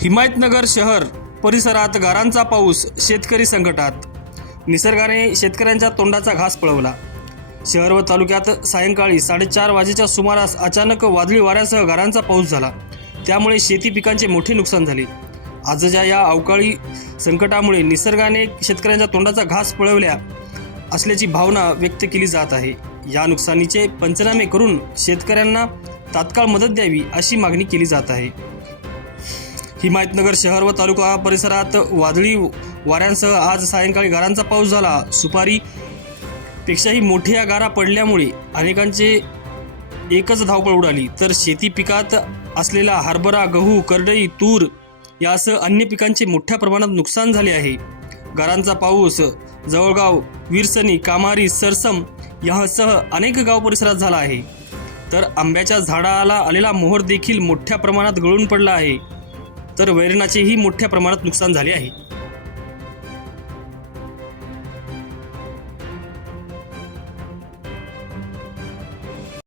हिमायतनगर शहर परिसरात गारांचा पाऊस शेतकरी संकटात. निसर्गाने शेतकऱ्यांच्या तोंडाचा घास पळवला. शहर व तालुक्यात सायंकाळी साडेचार वाजेच्या सुमारास अचानक वादळी वाऱ्यासह गारांचा पाऊस झाला. त्यामुळे शेती पिकांचे मोठे नुकसान झाले. आजच्या या अवकाळी संकटामुळे निसर्गाने शेतकऱ्यांच्या तोंडाचा घास पळवल्या असल्याची भावना व्यक्त केली जात आहे. या नुकसानीचे पंचनामे करून शेतकऱ्यांना तात्काळ मदत द्यावी अशी मागणी केली जात आहे. हिमायतनगर शहर व तालुका परिसरात वादळी वाऱ्यांसह आज सायंकाळी गारांचा पाऊस झाला. सुपारी पेक्षाही मोठ्या गारा पडल्यामुळे अनेकांचे एकच धावपळ उडाली. तर शेती पिकात असलेला हरभरा गहू करडई तूर यासह अन्य पिकांचे मोठ्या प्रमाणात नुकसान झाले आहे. गारांचा पाऊस जवळगाव विरसनी कामारी सरसम यासह अनेक गाव परिसरात झाला आहे. तर आंब्याच्या झाडाला आलेला मोहर देखील मोठ्या प्रमाणात गळून पडला आहे. तर वैरणाचेही मोठ्या प्रमाणात नुकसान झाले आहे.